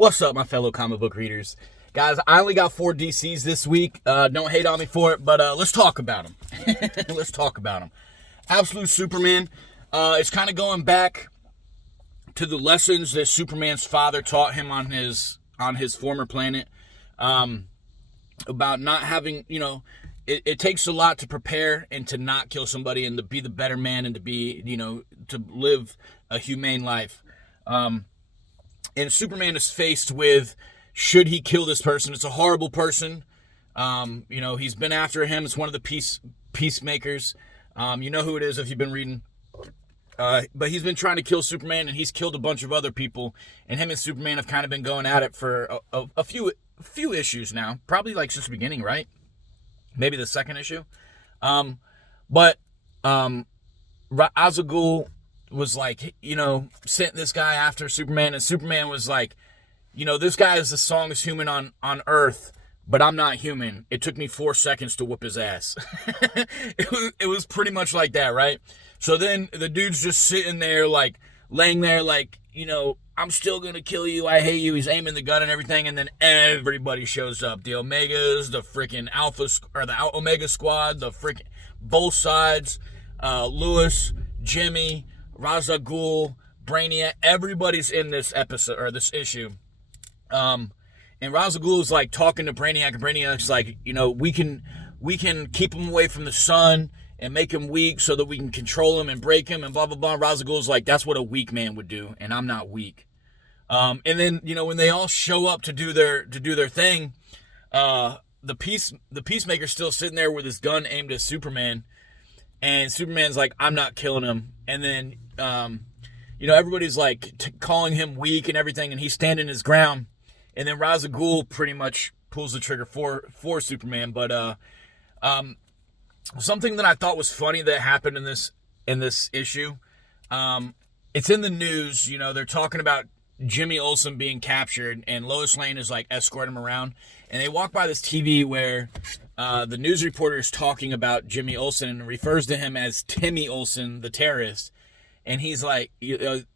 What's up, my fellow comic book readers? Guys, I only got 4 DCs this week. Don't hate on me for it, but let's talk about them. Let's talk about them. Absolute Superman. It's kind of going back to the lessons that Superman's father taught him on his former planet. About not having, it takes a lot to prepare and to not kill somebody and to be the better man and to be, to live a humane life. And Superman is faced with, should he kill this person? It's a horrible person. He's been after him. It's one of the peacemakers. You know who it is if you've been reading. But he's been trying to kill Superman, and he's killed a bunch of other people. And him and Superman have kind of been going at it for a few issues now. Probably like since the beginning, right? Maybe the second issue. But Ra's al Ghul was like, sent this guy after Superman, and Superman was like, this guy is the strongest human on Earth, but I'm not human. It took me 4 seconds to whoop his ass. It was pretty much like that, right? So then the dude's just sitting there, like, laying there, like, I'm still gonna kill you, I hate you. He's aiming the gun and everything, and then everybody shows up. The Omegas, the freaking the Omega Squad, the freaking both sides, Lewis, Jimmy, Ra's al Ghul, Brainiac, everybody's in this episode, or this issue. And Ra's al Ghul is like talking to Brainiac, and Brainiac's like, we can keep him away from the sun and make him weak so that we can control him and break him and blah, blah, blah. Ra's al Ghul's like, that's what a weak man would do, and I'm not weak. And then, when they all show up to do their thing, the Peacemaker's still sitting there with his gun aimed at Superman, and Superman's like, I'm not killing him. And then, everybody's like calling him weak and everything, and he's standing his ground. And then Ra's al Ghul pretty much pulls the trigger for Superman. But something that I thought was funny that happened in this issue, it's in the news. They're talking about Jimmy Olsen being captured, and Lois Lane is like escorting him around, and they walk by this TV where the news reporter is talking about Jimmy Olsen and refers to him as Timmy Olsen, the terrorist. And he's like, the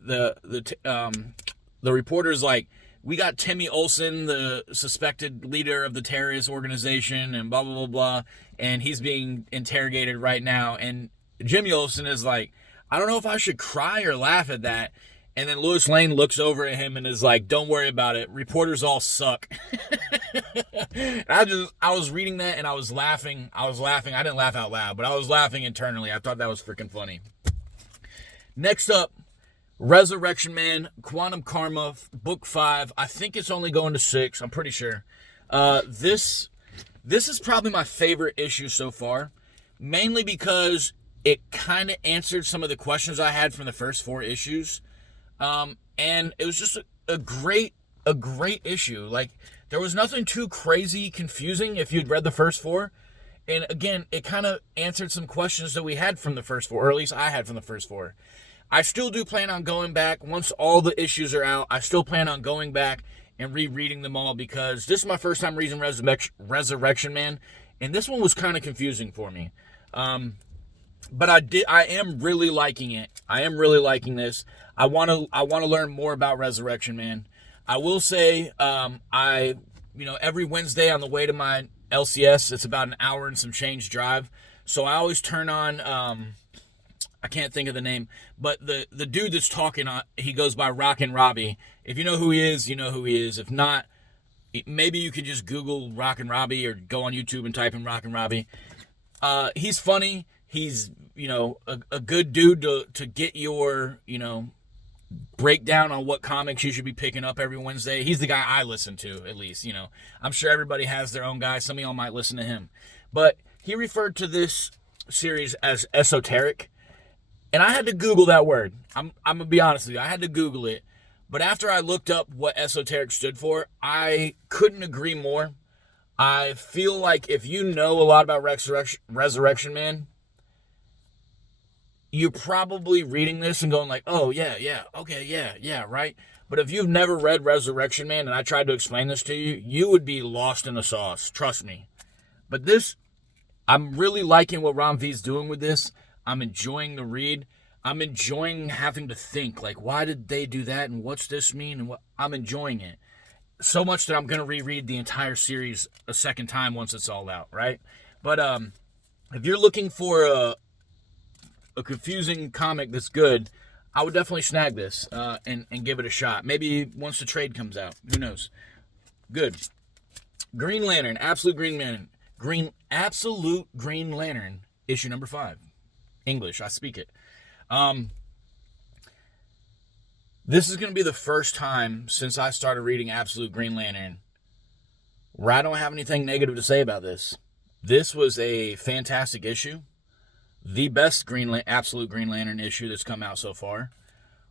reporter's like, we got Timmy Olsen, the suspected leader of the terrorist organization, and blah, blah, blah, blah. And he's being interrogated right now. And Jimmy Olsen is like, I don't know if I should cry or laugh at that. And then Lois Lane looks over at him and is like, don't worry about it. Reporters all suck. I was reading that and I was laughing. I didn't laugh out loud, but I was laughing internally. I thought that was freaking funny. Next up, Resurrection Man, Quantum Karma, Book 5. I think it's only going to 6. I'm pretty sure. This is probably my favorite issue so far, mainly because it kind of answered some of the questions I had from the first 4 issues. And it was just a great issue. Like, there was nothing too crazy confusing if you'd read the first 4. And again, it kind of answered some questions that we had from the first 4, or at least I had from the first 4. I still do plan on going back once all the issues are out. I still plan on going back and rereading them all, because this is my first time reading Resurrection Man, and this one was kind of confusing for me. But I am really liking it. I am really liking this. I want to learn more about Resurrection Man. I will say, every Wednesday on the way to my LCS, it's about an hour and some change drive. So I always turn on, I can't think of the name, but the dude that's talking, he goes by Rockin' Robbie. If you know who he is, you know who he is. If not, maybe you could just Google Rockin' Robbie or go on YouTube and type in Rockin' Robbie. He's funny. He's, a good dude to get your, breakdown on what comics you should be picking up every Wednesday. He's the guy I listen to, at least, I'm sure everybody has their own guy. Some of y'all might listen to him. But he referred to this series as esoteric. And I had to Google that word. I'm going to be honest with you. I had to Google it. But after I looked up what esoteric stood for, I couldn't agree more. I feel like if you know a lot about Resurrection Man, you're probably reading this and going like, oh, yeah, okay, yeah, right? But if you've never read Resurrection Man and I tried to explain this to you, you would be lost in the sauce. Trust me. But this, I'm really liking what Ron V's doing with this. I'm enjoying the read. I'm enjoying having to think, like, why did they do that and what's this mean? And I'm enjoying it. so much that I'm going to reread the entire series a second time once it's all out, right? But if you're looking for a confusing comic that's good, I would definitely snag this and give it a shot. Maybe once the trade comes out. Who knows? Good. Green Lantern, Absolute Green Lantern, issue number 5. English, I speak it. This is going to be the first time since I started reading Absolute Green Lantern where I don't have anything negative to say about this. This was a fantastic issue. The best Absolute Green Lantern issue that's come out so far.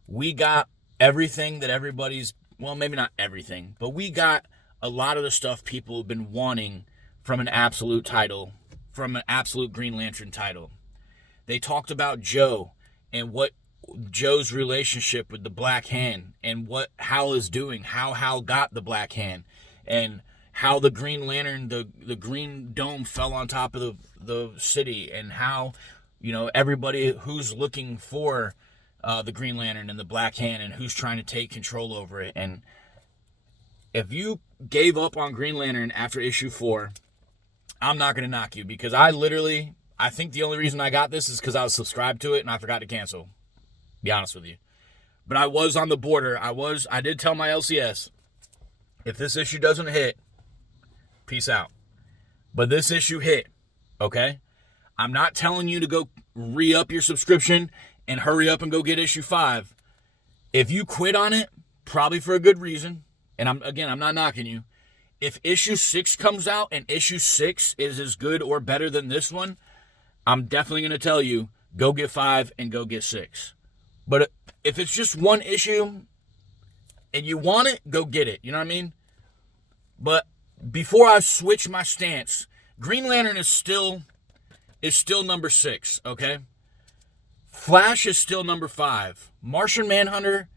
We got everything that everybody's, well, maybe not everything, but we got a lot of the stuff people have been wanting from an Absolute title, from an Absolute Green Lantern title. They talked about Joe and what Joe's relationship with the Black Hand and what Hal is doing, how Hal got the Black Hand, and how the Green Lantern, the Green Dome fell on top of the city, and how, everybody who's looking for the Green Lantern and the Black Hand and who's trying to take control over it. And if you gave up on Green Lantern after issue 4, I'm not going to knock you, because I think the only reason I got this is because I was subscribed to it and I forgot to cancel. Be honest with you. But I was on the border. I did tell my LCS, if this issue doesn't hit, peace out. But this issue hit, okay? I'm not telling you to go re-up your subscription and hurry up and go get issue 5. If you quit on it, probably for a good reason, and I'm not knocking you. If issue 6 comes out and issue 6 is as good or better than this one, I'm definitely going to tell you, go get 5 and go get 6. But if it's just one issue and you want it, go get it. You know what I mean? But before I switch my stance, Green Lantern is still number 6, okay? Flash is still number 5. Martian Manhunter,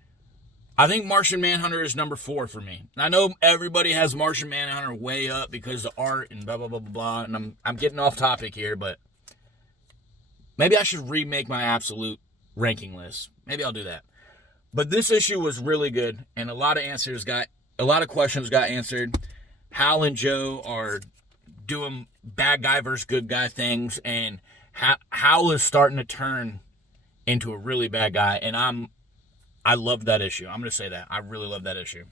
I think Martian Manhunter is number 4 for me. I know everybody has Martian Manhunter way up because of art and blah, blah, blah, blah, blah. And I'm getting off topic here, but maybe I should remake my Absolute ranking list. Maybe I'll do that. But this issue was really good, and a lot of questions got answered. Hal and Joe are doing bad guy versus good guy things, and Hal is starting to turn into a really bad guy, and I love that issue. I'm going to say that. I really love that issue.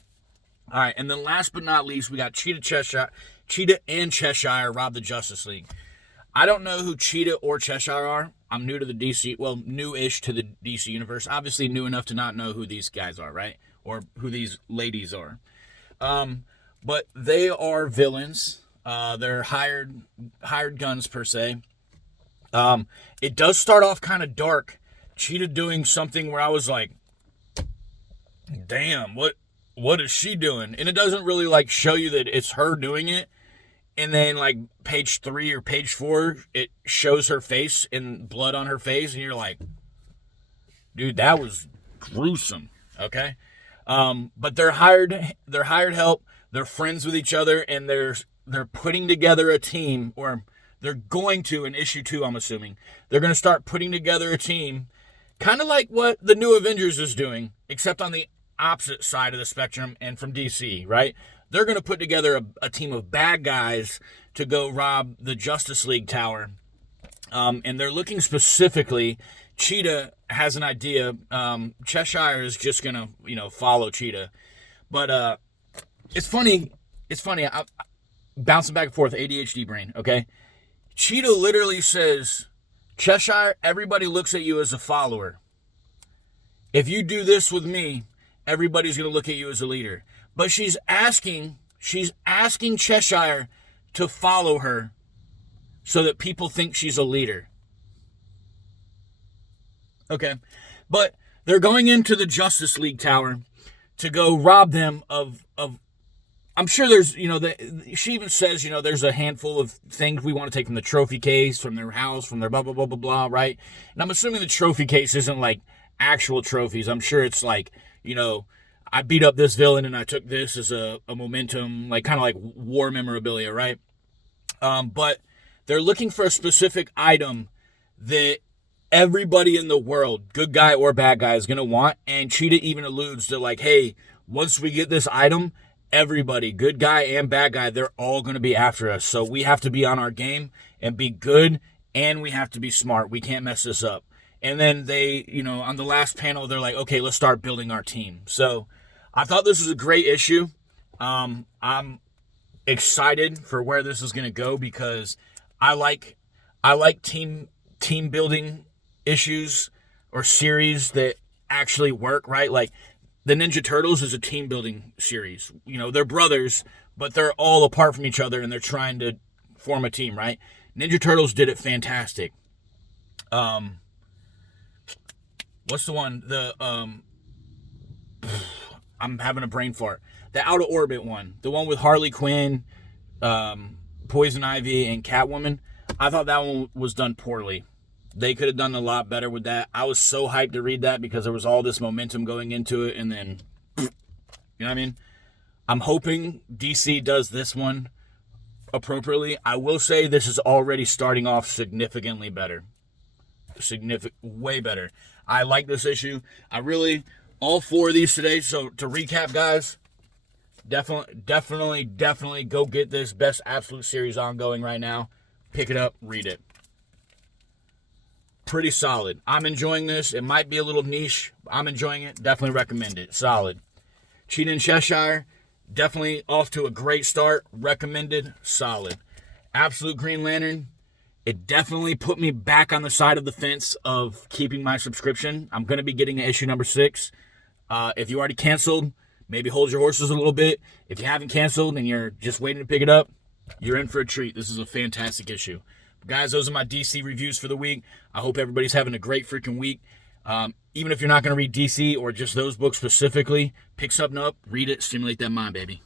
All right, and then last but not least, we got Cheetah and Cheshire rob the Justice League. I don't know who Cheetah or Cheshire are. I'm new to the DC, well, new-ish to the DC universe. Obviously new enough to not know who these guys are, right? Or who these ladies are. But they are villains. They're hired guns, per se. It does start off kind of dark. Cheetah doing something where I was like, damn, what is she doing? And it doesn't really, show you that it's her doing it. And then, page 3 or page 4, it shows her face and blood on her face. And you're like, dude, that was gruesome. Okay? But they're hired help. They're friends with each other. And they're putting together a team. Or they're going to, in issue 2, I'm assuming. They're going to start putting together a team. Kind of like what the New Avengers is doing. Except on the opposite side of the spectrum and from DC, right? They're going to put together a team of bad guys to go rob the Justice League Tower. And they're looking specifically, Cheetah has an idea. Cheshire is just going to, follow Cheetah. But it's funny. I'm bouncing back and forth, ADHD brain, okay? Cheetah literally says, Cheshire, everybody looks at you as a follower. If you do this with me, everybody's going to look at you as a leader. But she's asking Cheshire to follow her so that people think she's a leader. Okay. But they're going into the Justice League Tower to go rob them of I'm sure there's, she even says, there's a handful of things we want to take from the trophy case, from their house, from their blah, blah, blah, blah, blah, right? And I'm assuming the trophy case isn't actual trophies. I'm sure it's I beat up this villain and I took this as a momentum, kind of like war memorabilia, right? But they're looking for a specific item that everybody in the world, good guy or bad guy, is going to want. And Cheetah even alludes to hey, once we get this item, everybody, good guy and bad guy, they're all going to be after us. So we have to be on our game and be good, and we have to be smart. We can't mess this up. And then they, on the last panel, they're like, okay, let's start building our team. So I thought this was a great issue. I'm excited for where this is going to go because I like team building issues or series that actually work, right? Like the Ninja Turtles is a team building series. They're brothers, but they're all apart from each other and they're trying to form a team, right? Ninja Turtles did it fantastic. What's the one? I'm having a brain fart. The Out of Orbit one. The one with Harley Quinn, Poison Ivy, and Catwoman. I thought that one was done poorly. They could have done a lot better with that. I was so hyped to read that because there was all this momentum going into it, and then, you know what I mean? I'm hoping DC does this one appropriately. I will say this is already starting off significantly better. Way better. I like this issue. All 4 of these today. So to recap, guys, definitely go get this Best Absolute series ongoing right now. Pick it up, read it. Pretty solid. I'm enjoying this. It might be a little niche. I'm enjoying it. Definitely recommend it. Solid. Cheetah and Cheshire, definitely off to a great start. Recommended. Solid. Absolute Green Lantern, it definitely put me back on the side of the fence of keeping my subscription. I'm going to be getting issue number 6. If you already canceled, maybe hold your horses a little bit. If you haven't canceled and you're just waiting to pick it up, you're in for a treat. This is a fantastic issue. Guys, those are my DC reviews for the week. I hope everybody's having a great freaking week. Even if you're not going to read DC or just those books specifically, pick something up, read it, stimulate that mind, baby.